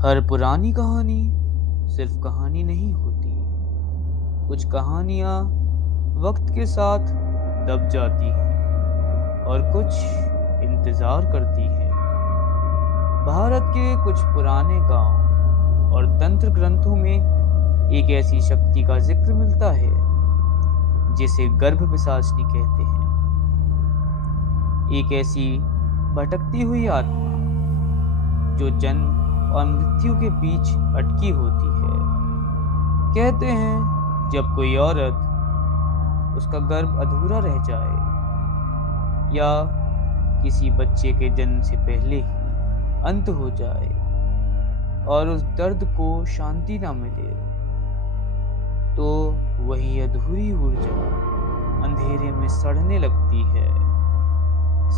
हर पुरानी कहानी सिर्फ कहानी नहीं होती। कुछ कहानियाँ वक्त के साथ दब जाती हैं और कुछ इंतज़ार करती हैं। भारत के कुछ पुराने गांव और तंत्र ग्रंथों में एक ऐसी शक्ति का जिक्र मिलता है जिसे गर्भ पिशाचिनी कहते हैं। एक ऐसी भटकती हुई आत्मा जो जन्म और मृत्यु के बीच अटकी होती है। कहते हैं जब कोई औरत उसका गर्भ अधूरा रह जाए या किसी बच्चे के जन्म से पहले ही अंत हो जाए और उस दर्द को शांति ना मिले तो वही अधूरी ऊर्जा अंधेरे में सड़ने लगती है।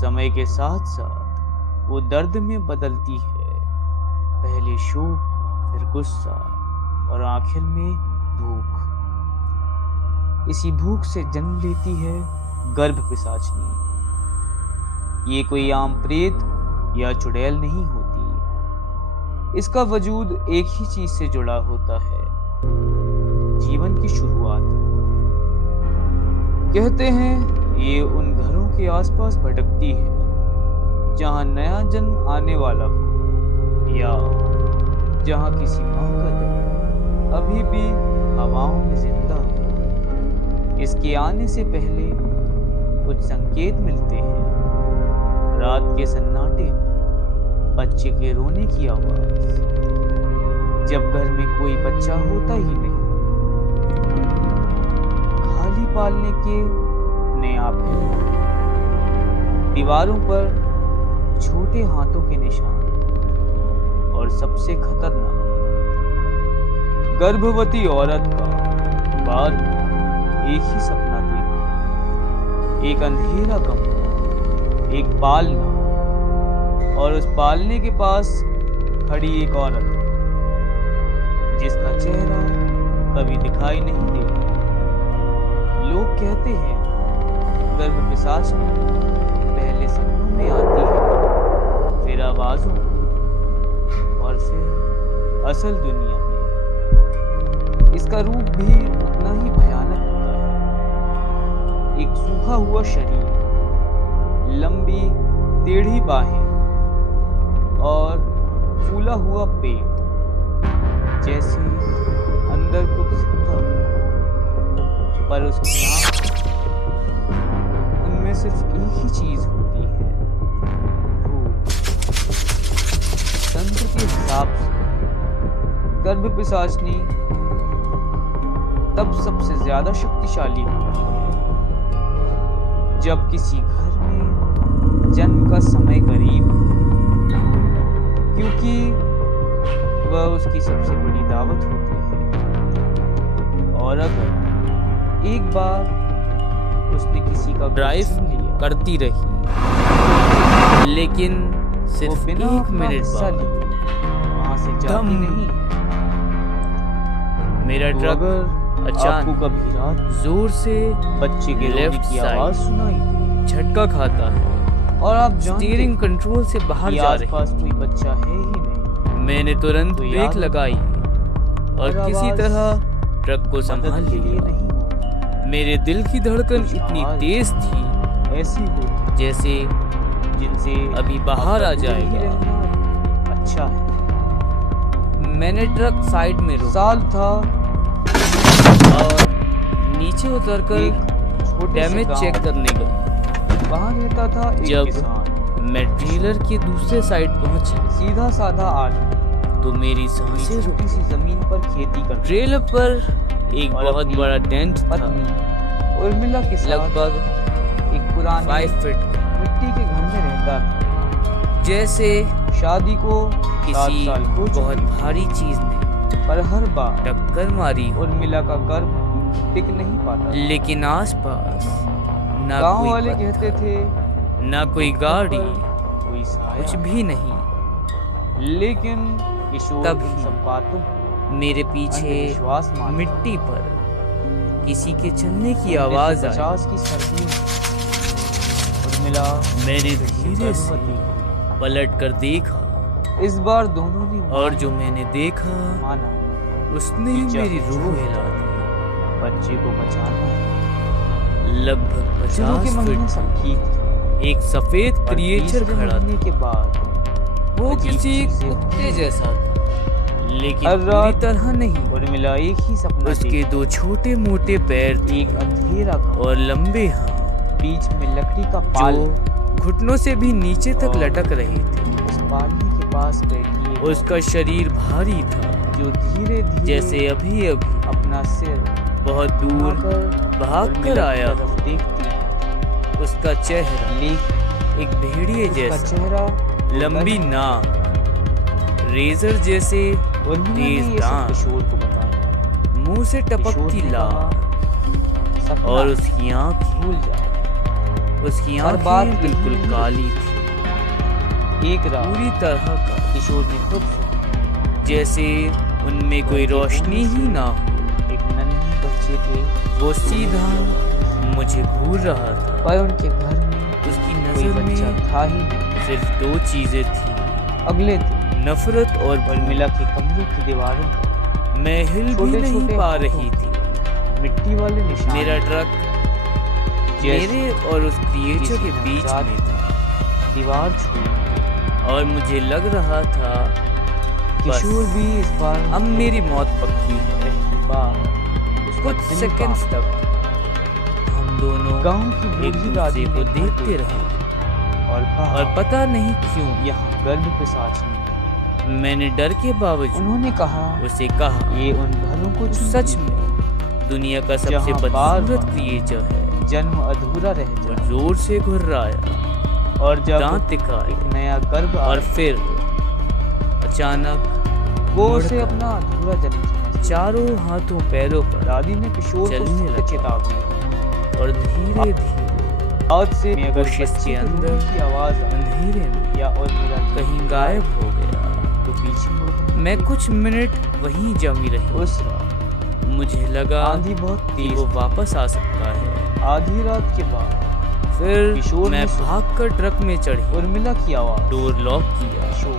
समय के साथ साथ वो दर्द में बदलती है, पहले शोक, फिर गुस्सा और आखिर में भूख। इसी भूख से जन्म लेती है गर्भ पिशाचिनी। ये कोई आम प्रेत या चुड़ैल नहीं होती। इसका वजूद एक ही चीज से जुड़ा होता है, जीवन की शुरुआत। कहते हैं ये उन घरों के आसपास भटकती है जहां नया जन्म आने वाला हो या जहां किसी मां का दिल अभी भी हवाओं में जिंदा हो। इसके आने से पहले कुछ संकेत मिलते हैं। रात के सन्नाटे में बच्चे के रोने की आवाज, जब घर में कोई बच्चा होता ही नहीं, खाली पालने के अपने आप है। दीवारों पर छोटे हाथों के निशान और सबसे खतरनाक, गर्भवती औरत का बार एक ही सपना देखा, एक अंधेरा कमरा, एक पालना और उस पालने के पास खड़ी एक औरत जिसका चेहरा कभी दिखाई नहीं देता। लोग कहते हैं गर्भ पिशाचिनी पहले सपनों में आती है, फिर आवाजों और फिर असल दुनिया में। इसका रूप भी उतना ही भयानक होता है। एक सूखा हुआ शरीर, लंबी टेढ़ी बाहें और फूला हुआ पेट, जैसे अंदर कुछ जिंदा हो, पर उसकी आंख उनमें सिर्फ एक ही चीज होती है, भूख। तंत्र के हिसाब से गर्भ पिशाचिनी तब सबसे ज्यादा शक्तिशाली होती है जब किसी घर में जन्म का समय करीब हो, क्योंकि वह उसकी सबसे बड़ी दावत होती है। और अगर एक बार उसने किसी का ड्राइव करती रही लेकिन सिर्फ 1 मिनट बाद वहां से जाती नहीं, मेरा ट्रक अचानक कभी रात जोर से बच्चे के लेफ्ट की आवाज सुनाई, झटका खाता है और आप स्टीयरिंग कंट्रोल से बाहर जा रहे हैं। आसपास कोई बच्चा है ही नहीं। मैंने तुरंत ब्रेक लगाई और किसी तरह ट्रक को संभाल लिया। मेरे दिल की धड़कन इतनी तेज थी, ऐसी होती जैसे जिनसे अभी बाहर आ जाएगा। अच्छा है। मैंने ट्रक साइड में रोका। साल था और नीचे उतरकर डैमेज चेक करने गया। वहां रहता था एक जब मैं ट्रेलर के दूसरे साइड पहुंचा, सीधा साधा आदमी, तो मेरी सांसें रुकी। सी जमीन पर खेती कर, ट्रेलर पर एक बहुत बड़ा डेंट था। उर्मिला के लगभग एक पुराने 5 फीट मिट्टी के घर में रहता था, जैसे शादी को किसी बहुत भारी चीज ने पर हर बार टक्कर मारी। उर्मिला का गर्भ टिक नहीं पाता, लेकिन आसपास ना गांव वाले कहते थे, ना कोई गाड़ी, कोई साया, कुछ भी नहीं। लेकिन तब सब बातों मेरे पीछे मिट्टी पर किसी के चलने की आवाज आई। 50 की सर्दियों में उर्मिला मैंने धीरे से पलट कर देखा इस बार दोनों ने और जो मैंने देखा माना उसने मेरी रूह हिला दी। बच्चे को बचाना। लगभग शुरू के 50 महीने फीट सब ठीक था। एक सफेद और क्रिएचर तीसरे खड़ा महीने था। के बाद वो अजीब किसी चीजें कुत्ते होने जैसा था, लेकिन हर पूरी रात तरह नहीं। उर्मिला एक ही सपना उसके देखती। 2 छोटे मोटे पैर थे एक अंधेरा कमरा और लंबे हाथ बीच में लकड़ी का पाल जो घुटनों से भी नीचे तक और लटक रहे थे। उस पालने के पास बैठी एक उसका शरीर भारी था, जो धीरे धीरे जैसे अभी अभी अपना सिर बहुत दूर भाग कर आया। तरफ देखती है। उसका चेहरा लेकिन एक भेड़िए उसका जैसा, चेहरा लंबी नाक, रेजर जैसे उर्मिला ने तेज ये सब दांत, किशोर को बताया। मुंह से किशोर टपकती ने लार कहा, "सपना और उसकी आंखें भूल जाओ।" उसकी पर बात आंखें यही बिल्कुल नहीं। काली थी, एक रात पूरी तरह का, किशोर ने खुद सोचा। जैसे उनमें कोई रोशनी ही ना हो। एक नन्हे बच्चे के वो सीधा मुझे घूर रहा था। पर उनके घर में उसकी कोई नजर बच्चा में था ही नहीं। सिर्फ 2 चीजें थी, अगले दिन नफरत और उर्मिला के कमरे की दीवारों पर मैं हिल भी छोटे नहीं छोटे पा रही थी। मिट्टी वाले निशान मेरा ट्रक मेरे और उस क्रिएचर के बीच में था। दीवार छू और मुझे लग रहा था बस किशोर भी इस बार अब मेरी मौत पक्की है। पहली बार कुछ सेकंड्स तक हम दोनों गांव की एक बूढ़ी दादी दूसरे को ने देखते रहे और कहा, और पता नहीं क्यों यहाँ गर्भ पिशाचनी है। मैंने डर के बावजूद उन्होंने कहा, उसे कहा, ये उन घरों को सच में दुनिया का सबसे जहाँ बदसूरत बार-बार क्रिएचर है। जन्म अधूरा रह वो जाए जोर से घुर्राया और जब दांत दिखाए एक नया गर्भ और आए, फिर अचानक वो उसे मुड़कर अपना अधूरा जन्म समझा। चारों हाथों पैरों पर दादी ने किशोर को चलने सख्त लगा। चेतावनी दी। और धीरे धीरे आज से मैं अगर कोशिश बच्चे के के अंदर रोने की आवाज आई अंधेरे में या और मेरा कहीं गायब हो गया। तो पीछे मुड़कर मैं कुछ मिनट वहीं जमी रही। उस रात मुझे लगा आंधी बहुत कि तेज वो वापस आ सकता है। आधी रात के बाद फिर किशोर मैं ने सुना। भागकर ट्रक में चढ़ी, उर्मिला की आवाज। डोर लॉक किया किशोर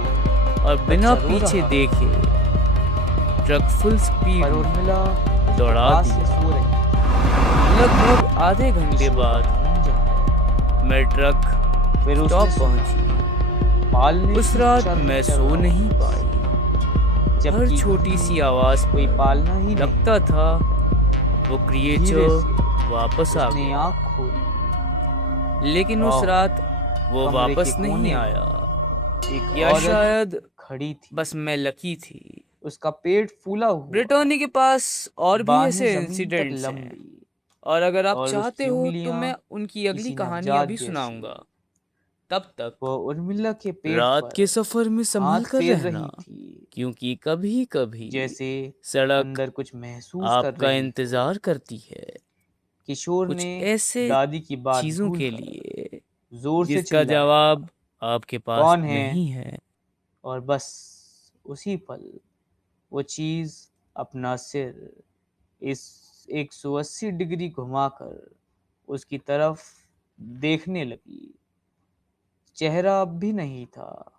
और बिना बच्चा रो पीछे रहा। देखे ट्रक फुल स्पीड पर में उर्मिला दौड़ा पास से दिया। सो रही। लगभग आधे घंटे किशोर बाद घूम जाता। मैं ट्रक फिर स्टॉप उसने पहुंची। पालने उस की रात चर मैं चर सो रहा। नहीं पाई। हर जबकि छोटी सी आवाज कोई पर पालना ही नहीं। लगता था वो धीरे क्रिएचर से वापस आ उसने गया। आँख खोली। लेकिन उस और रात वो कमरे वापस के नहीं कोने में आया, एक या औरत शायद खड़ी थी। बस मैं लकी थी। उसका पेट फूला हुआ, ब्रिटोनी के पास और भी बाहें ऐसे जमीन तक इंसिडेंट्स हैं, लंबी, और अगर आप और चाहते उसकी हो तो उंगलियां मैं उनकी अगली किसी कहानी नवजात अभी जैसी। सुनाऊंगा। तब तक वो उर्मिला के पेट रात पर के सफर में संभल हाथ कर फेर रहना, रही थी, क्योंकि कभी कभी जैसे सड़क अंदर कुछ महसूस कर आपका रही हो। इंतजार करती है किशोर कुछ ने ऐसे दादी की बात चीजों के भूलकर लिए जोर से जिसका चिल्लाया, जवाब आपके पास कौन है? नहीं है। और बस उसी पल वो चीज अपना सिर इस 180 डिग्री घुमाकर उसकी तरफ देखने लगी। चेहरा अब भी नहीं था,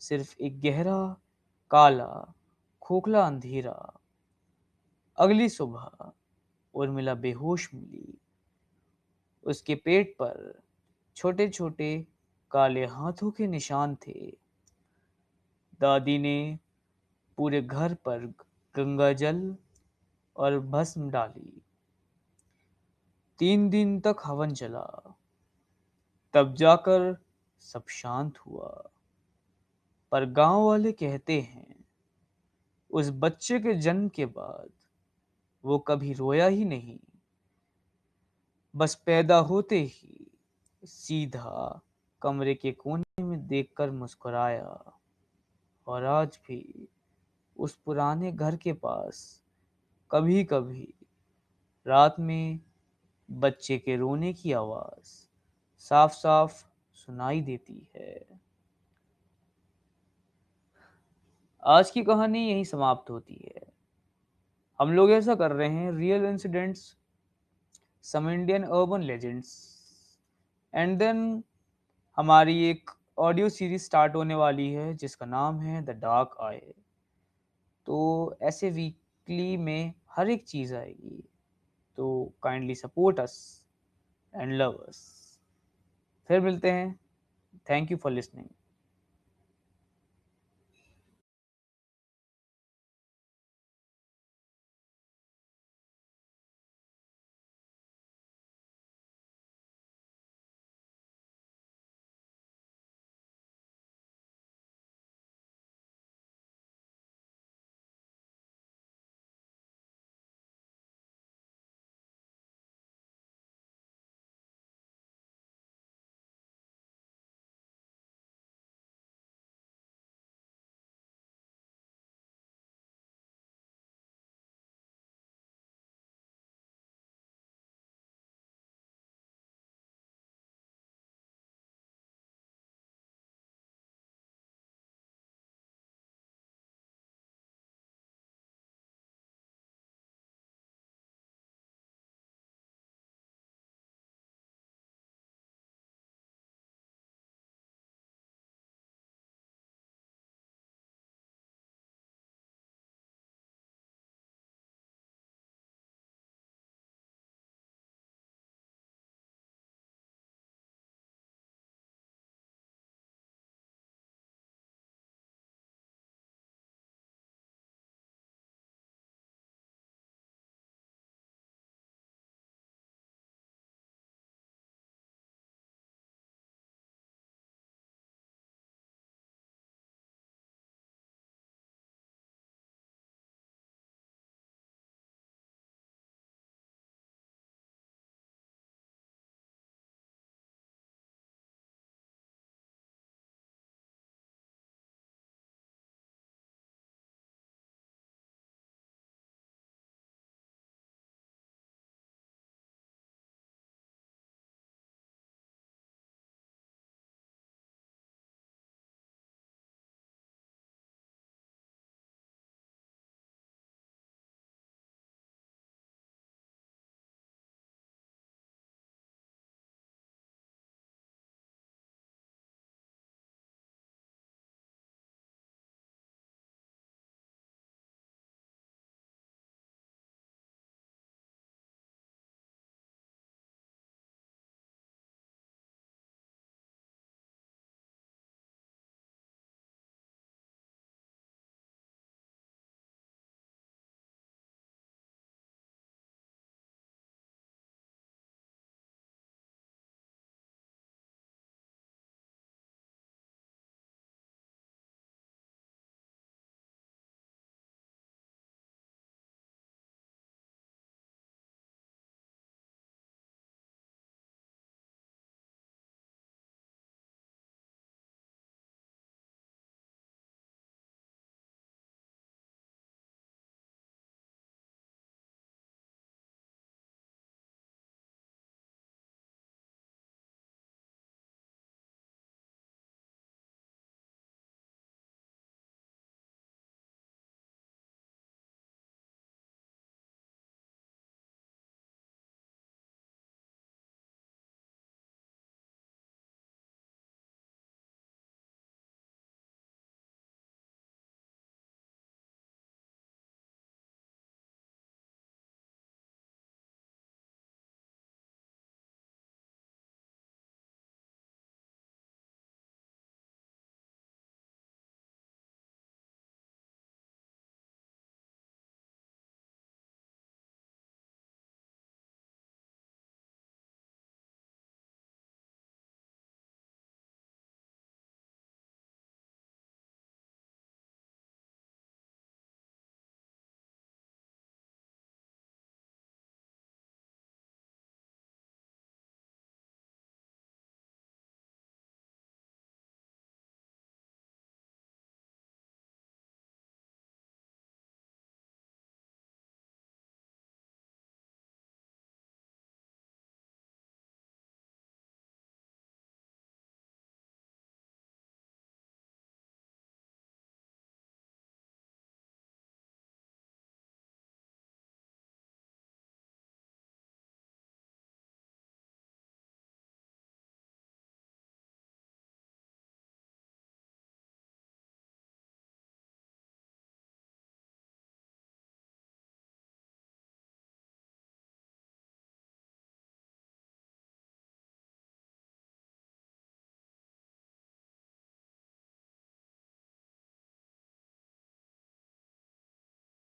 सिर्फ एक गहरा काला खोखला अंधेरा। अगली सुबह उर्मिला बेहोश मिली। उसके पेट पर छोटे छोटे काले हाथों के निशान थे। दादी ने पूरे घर पर गंगा जल और भस्म डाली। 3 दिन तक हवन चला, तब जाकर सब शांत हुआ। पर गांव वाले कहते हैं उस बच्चे के जन्म के बाद वो कभी रोया ही नहीं, बस पैदा होते ही सीधा कमरे के कोने में देखकर मुस्कुराया। और आज भी उस पुराने घर के पास कभी कभी रात में बच्चे के रोने की आवाज साफ साफ सुनाई देती है। आज की कहानी यही समाप्त होती है। हम लोग ऐसा कर रहे हैं, real incidents, some Indian urban legends, and then हमारी एक ऑडियो सीरीज स्टार्ट होने वाली है जिसका नाम है द डार्क आई। तो ऐसे वीकली में हर एक चीज़ आएगी, तो kindly support us and love us. फिर मिलते हैं। Thank you for listening.